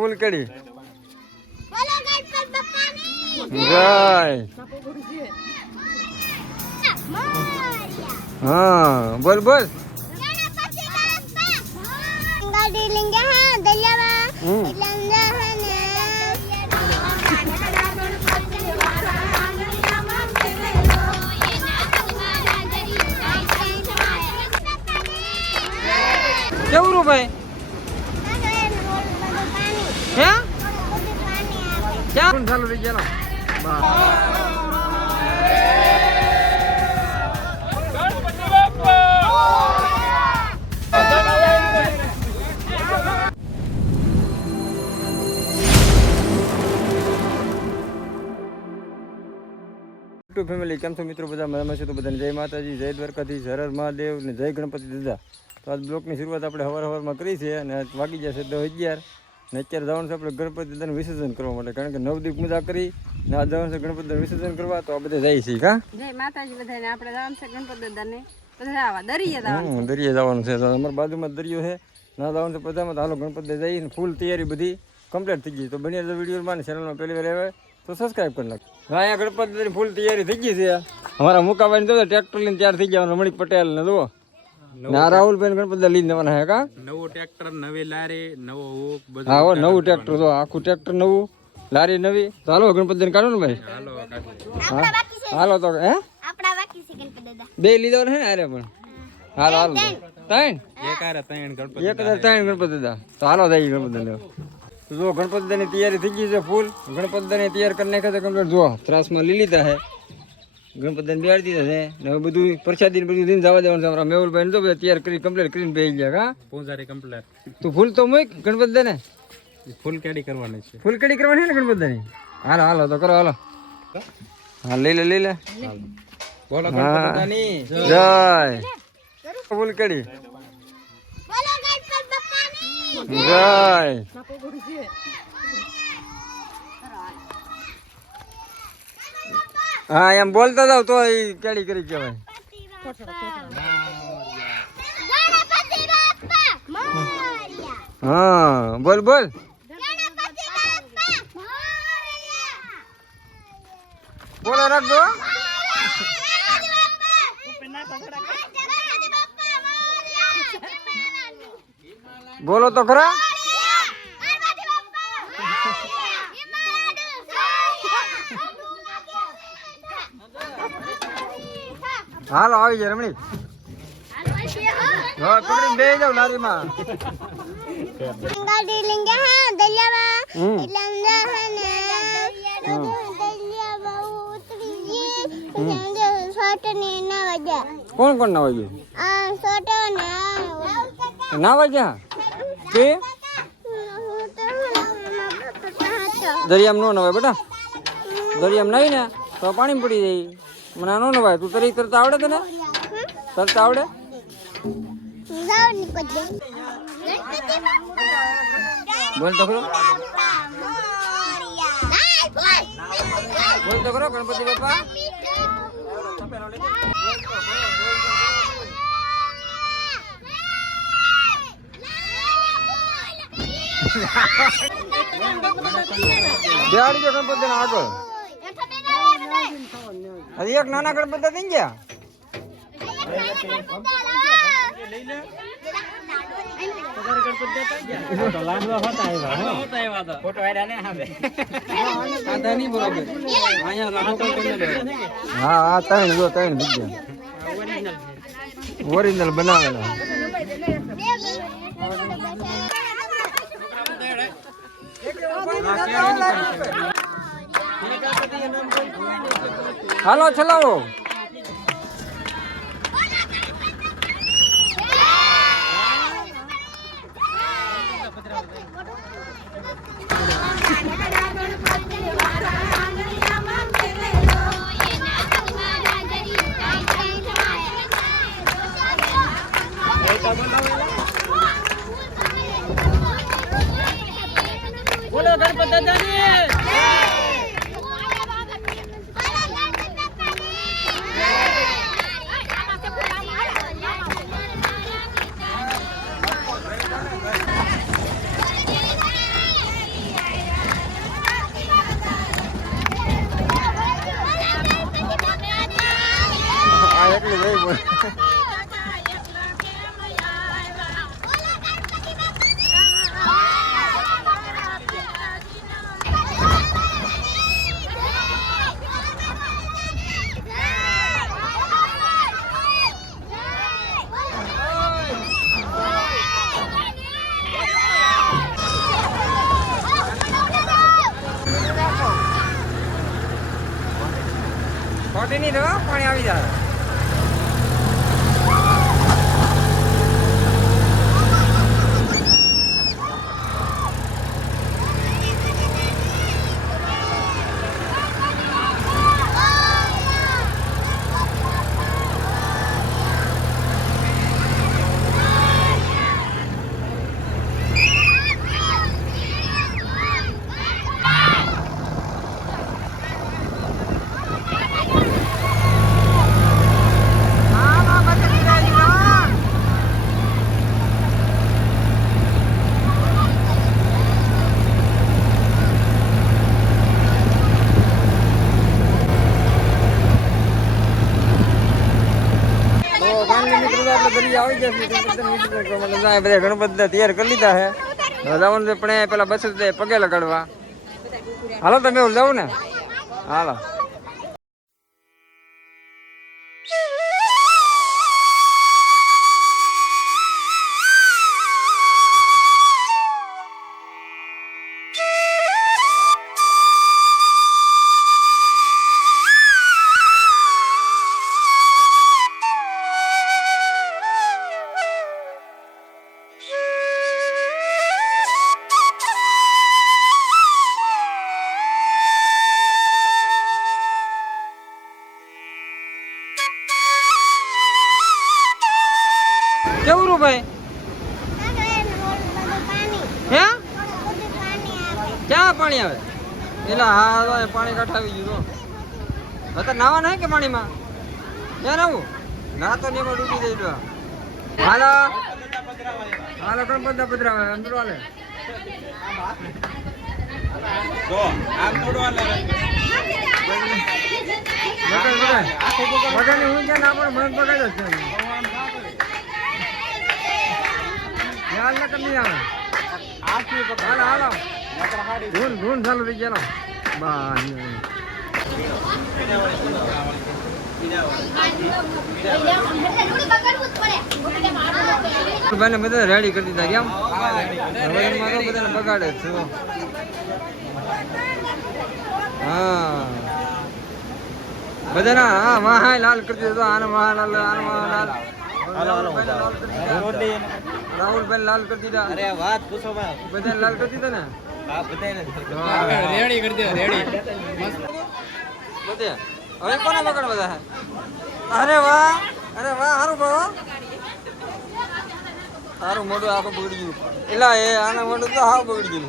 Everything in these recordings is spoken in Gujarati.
ફૂલકડી જય. હા બોલ બોલ. કેવું રૂ ભાઈ? હે? ક્યાં ચાલુ રહી ગયા? યુટ્યુબ ફેમિલી કેમ છો મિત્રો? બધા મજામાં છે તો બધાને જય માતાજી જય દ્વારકાથી હર હર મહાદેવ ને જય ગણપતિ દાદા. તો આજ બ્લોકની શરૂઆત આપણે હવાર હવારમાં કરી છે અને આજ વાગી જશે દસ અગિયાર. ને અત્યારે જવાનું છે આપણે ગણપતિ દાદાનું વિસર્જન કરવા માટે. કારણ કે નવદીપ પૂજા કરી ને આ જવાનું છે ગણપતિ દાદાનું વિસર્જન કરવા તો આ બધા જાય છે કા? જય માતાજી બધાને. આપણે જવાનું છે ગણપત દાદાને બધા દરિયે જવાનું દરિયે જવાનું છે. અમારા બાજુમાં દરિયો છે. ના જવાનું છે બધામાં હાલો ગણપતિ દાદા જઈને ફૂલ તૈયારી બધી કમ્પ્લીટ થઈ ગઈ. તો બની વિડીયોમાં ચેનલમાં પહેલી વાર આવે તો સબસ્ક્રાઈબ કરી નાખો અહીંયા ગણપતિ ફૂલ તૈયારી થઈ ગઈ છે. અમારા મુકાવાની તો ટ્રેક્ટર લઈને તૈયાર થઈ ગયા રમણીક પટેલ ને જુઓ. ને રાહુલ બેન ગણપત લઈ જવાના હે કા? નવો ટ્રેક્ટર નવી લારી નવો હુક બધું હા હો નવું ટ્રેક્ટર તો આખું ટ્રેક્ટર નવું લારી નવી. ચાલો ગણપત દાદાને કાઢો ને ભાઈ. હાલો કાઢો. હા હાલો તો હે? આપડા બાકી છે ગણપત દાદા. બે લીધો ને અરે પણ. હાલો હાલો. ત્રણ. એક હારે ત્રણ ગણપત એક હજાર ત્રણ ગણપત દાદા. તો હાલો થઈ ગણપત દાદા. તો જો ગણપતિ દાદાની તૈયારી થઈ ગઈ છે ફૂલ. ગણપત દાદાને તૈયાર કરી નાખે છે કમ્પ્લીટ જો ત્રાસમાં લીલી લીધા છે. ગણપતિ દાદાને બેહાડી દીધા છે. ને હવે બધું પ્રસાદી બધું દિન જવા દેવાનું છે. અમારા મેહુલભાઈ તો બધા તૈયાર કરી કમ્પ્લીટ કરીને બેસી ગયા હા પૂજારી કમ્પ્લેટ તું ફૂલ તો મૂક ગણપતિ ને ફૂલ કેડી કરવાની છે. ફૂલ કડી કરવાની છે ને ગણપતિ ની હાલો હાલો તો કરો હાલો. હા લઈ લે લઈ લે. બોલો હા. જય. ફૂલ કડી. બોલો ગણપત બાપાની. જય. હા, એમ બોલતા જાવ તો એ કેડી કરી કહેવાય. હા, બોલ બોલ. બોલો, રાખજો. બોલો તો ખરા. હાલો આવી જાય રમણી. પકડીને બે જાવ લારીમાં. વાગ્યા. કોણ કોણ નાવા ગયું નાવા ગયા કે? દરિયામાં નો નવાય બેટા. દરિયામાં નહીં ને તો પાણી પડી જાય. મને નો નવાય તું તરી તરતા આવડે તને? તરતા આવડે? બોલ તો ખરો. બોલ તો ખરો ગણપતિ બાપા. બેહાડી જો ગણપતિ આગળ. હજી એક નાના ગણપતિ થઈ ગયા? હા ત્રણ જો ત્રણ ગયા ઓરિજિનલ બનાવેલા. હાલો ચલાવો. ખોટી નહીં રહો પાણી આવી જાય તો ફાઇનલી મિત્રો આપણે દરિયા આવી જશે બધા ગણપતિ તૈયાર કરી લીધા છે. જવાનું પણ પેલા બસ પગે લગાડવા. હાલો તમે જાવ ને. હાલો. એલા હા તો પાણી કાઢાવી ગયું તો અત્યારે નાવા નહીં કે પાણીમાં? ક્યાં નાવું? ના તો નહીં ડૂબી જઈ તો. હાલો. હાલો ગણપતિ પધરાવે અંદર વાલે જો આમ થોડું હાલે બગાડની હું ક્યાં ના પણ મને બગાડ જ છે. આવે? આખી પકડ હાલો હાલો. ધૂન ધૂન ચાલુ થઈ ગયેલો બા ભાઈને બધા રેડી કરી દીધા કેમ? હવે એમાં બધાને બગાડે છે. હા. બધાના હા મહાય લાલ કરી દીધો આને મહાલાલ આને મહાલાલ રાહુલભાઈને લાલ કરી લાલ કરી દીધા. અરે વાત પૂછો ભાઈ. બધાને લાલ કરી દીધા ને. રેડી કરી દે રેડી. બધે. હવે કોને પકડ બધા? અરે વાહ અરે વાહ સારું ભાવ સારું મોઢું આખું બગડી ગયું એલા એ આને મોઢું તો હાવ બગડી ગયું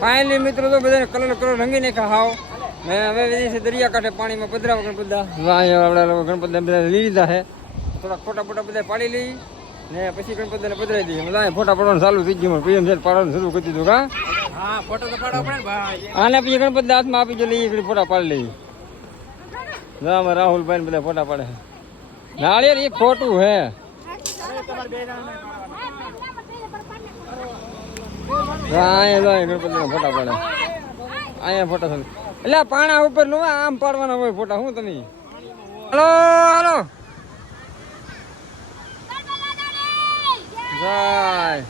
ફાઇનલી મિત્રો તો બધાને કલર કલર રંગી નાખ્યા હાવ. મેં હવે વિદેશ દરિયા કાંઠે પાણીમાં પધરા ગણપત વાહ આપણે બધા લઈ લીધા છે. થોડા ફોટા ફોટા બધા પાડી લઈ ને પછી ગણપતિને પધરાવી દઈએ. ફોટા પડવાનું ચાલુ થઈ ગયું. પીએમ છે પાડવાનું શરૂ કરી દીધું કા? આને પછી હાથમાં આપી જો લઈએ એકડી ફોટા પાડી લઈએ અમારે રાહુલભાઈ બધા ફોટા પાડે નાળિયેર એ ખોટું હે, અહીંયા લો ફોટા પાડે. અહીંયા ફોટા એટલે પાણા ઉપરનું આમ પાડવાના હોય ફોટા, શું તમે? હલો હલો જાય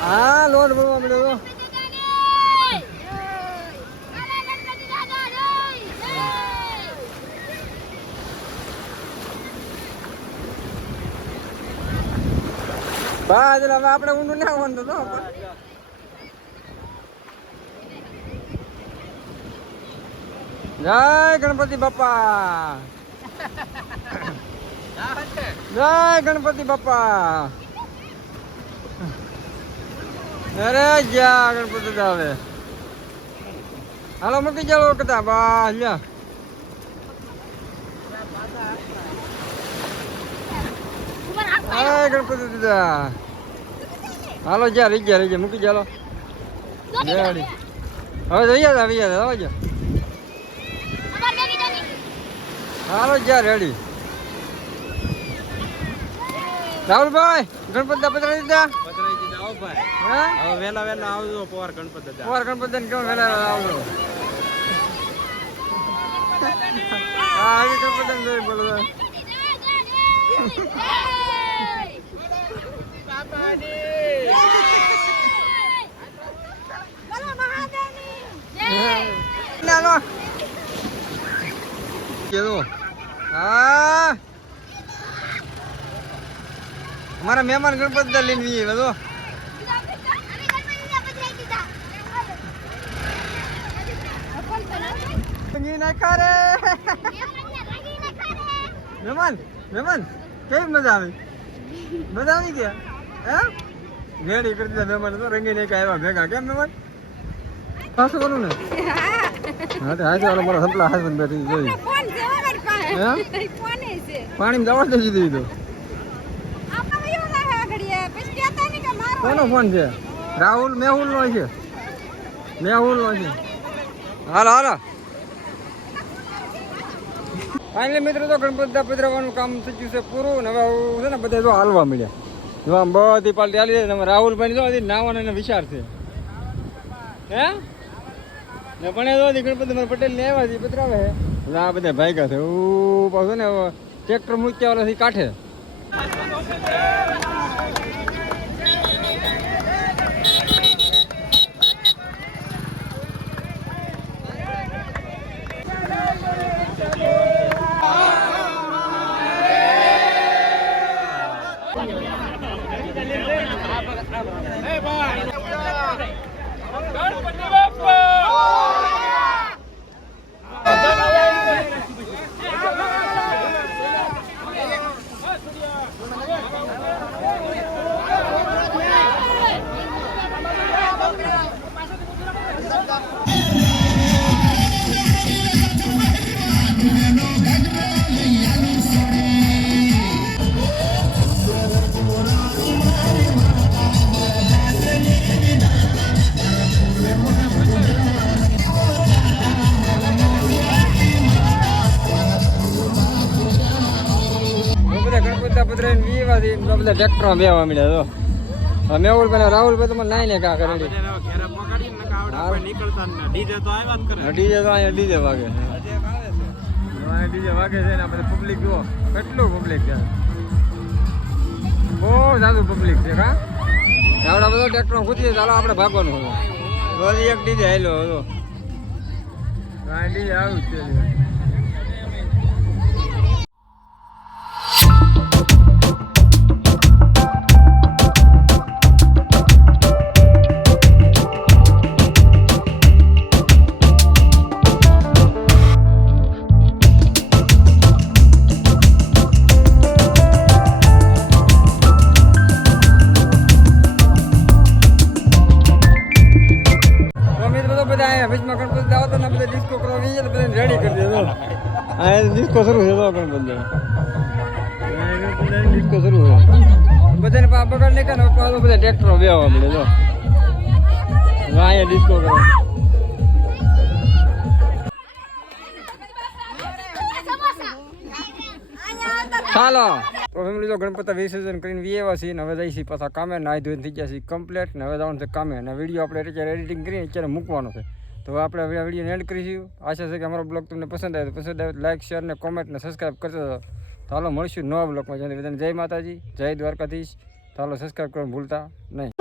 હા લોટ ભરવા મળ્યો તો. બા જરા હવે આપણે ઊંડું ના આવવાનું તો જય ગણપતિ બાપા. જય ગણપતિ બાપા. અરે જા ગણપતિ આવે. હાલો, મૂકી જાવ કદા બા લ્યા. જય ગણપતિ દાદા હાલો જ્યાં રહી ગયા રહી ગયા મૂકી ચાલો રેડી હવે જઈએ તો આવી ગયા આવજો હાલો જ્યાં રેડી રાહુલભાઈ ગણપતિ દાદા પધરાવી દીધા પધરાઈ દીધા આવો ભાઈ હા હવે વેલા વેલા આવજો પવાર ગણપત દાદા કુંવર ગણપતિ ને કેમ વેલા આવજો હા આવી ગણપતિ ને જોઈ બોલો તો. ના. લો કીધું હા. અમારા મહેમાન ગણપતિ લઈને વીએ બધો મહેમાન મહેમાન, કેવી મજા આવી? મજા આવી ગયા હે? રેડી કરી દીધા મહેમાન તો રંગી નહીં આવ્યા ભેગા. કેમ મહેમાન? પાછું બોલું ને. હા. તો હાજર હાલો મારા સંપલા હાથ બેઠી જોઈ પાણી દવા દે દીધી કોનો ફોન છે? રાહુલ મેહુલ નો છે. મેહુલ નો છે. હાલો હાલો. ફાઇનલી મિત્રો તો ગણપતિ દાદા પધરાવવાનું કામ થઈ ગયું છે પૂરું. ને હવે છે ને બધા જો હાલવા મળ્યા. જો આમ બધી પાલટી ચાલી જાય. તમે રાહુલભાઈ જો નાવાનો એને વિચાર છે. હે? ને પણ એ જો ગણપતિભાઈ પટેલ ને આવ્યા છે પધરાવે છે. બધા ભાગ્યા છે. હું પાછું ને ટ્રેક્ટર મૂક્યા ઓલાથી કાંઠે. ગણપતિ વીવા વીવાથી તો બધા ટ્રેક્ટર બેવા મળ્યા તો. હવે મેહુલભાઈ ને રાહુલ ભાઈ મને નાઈ ને કા કરે ડીજે તો આવ્યા જ કરે. ડીજે તો અહીંયા ડીજે વાગે. છે. અહીંયા ડીજે વાગે છે ને બધા પબ્લિક જુઓ. કેટલું પબ્લિક છે બહુ સારું પબ્લિક છે કા? આવડા બધો ટ્રેક્ટર ખૂતી ચાલો આપણે ભાગવાનું એક ડીજે હેલો હતો. ડીજે આવું જ છે. તો બીચમાં ગણપતિ આવતા ને બધા ડિસ્કો કરવા તો રેડી કરી દીધો હા ડિસ્કો શરૂ છે તો ગણપતિ ડિસ્કો શરૂ છે. બધાને પા બગાડ નહીં કરે પાછો બધા ટ્રેક્ટરો બેવા મળે જો. અહીંયા ડિસ્કો કરો ચાલો. તો ફેમિલી તો ગણપતિ વિસર્જન કરીને વી આવ્યા છીએ હવે જઈશી પાછા કામે નાહી ધોઈને થઈ ગયા છીએ કમ્પ્લીટ ને હવે જવાનું છે કામે. અને વીડિયો આપણે અત્યારે એડિટિંગ કરીને અત્યારે મૂકવાનો છે. તો હવે આપણે વીડિયો એન્ડ કરીશું આશા છે કે અમારો બ્લોગ તમને પસંદ આવે તો પસંદ આવે લાઇક શેર ને કોમેન્ટ ને સબસ્ક્રાઈબ કરજો. તો હાલો મળીશું નવા બ્લોગમાં. બધાને જય માતાજી, જય દ્વારકાધીશ. તો હાલો સબસ્ક્રાઈબ કરવાનું ભૂલતા નહીં.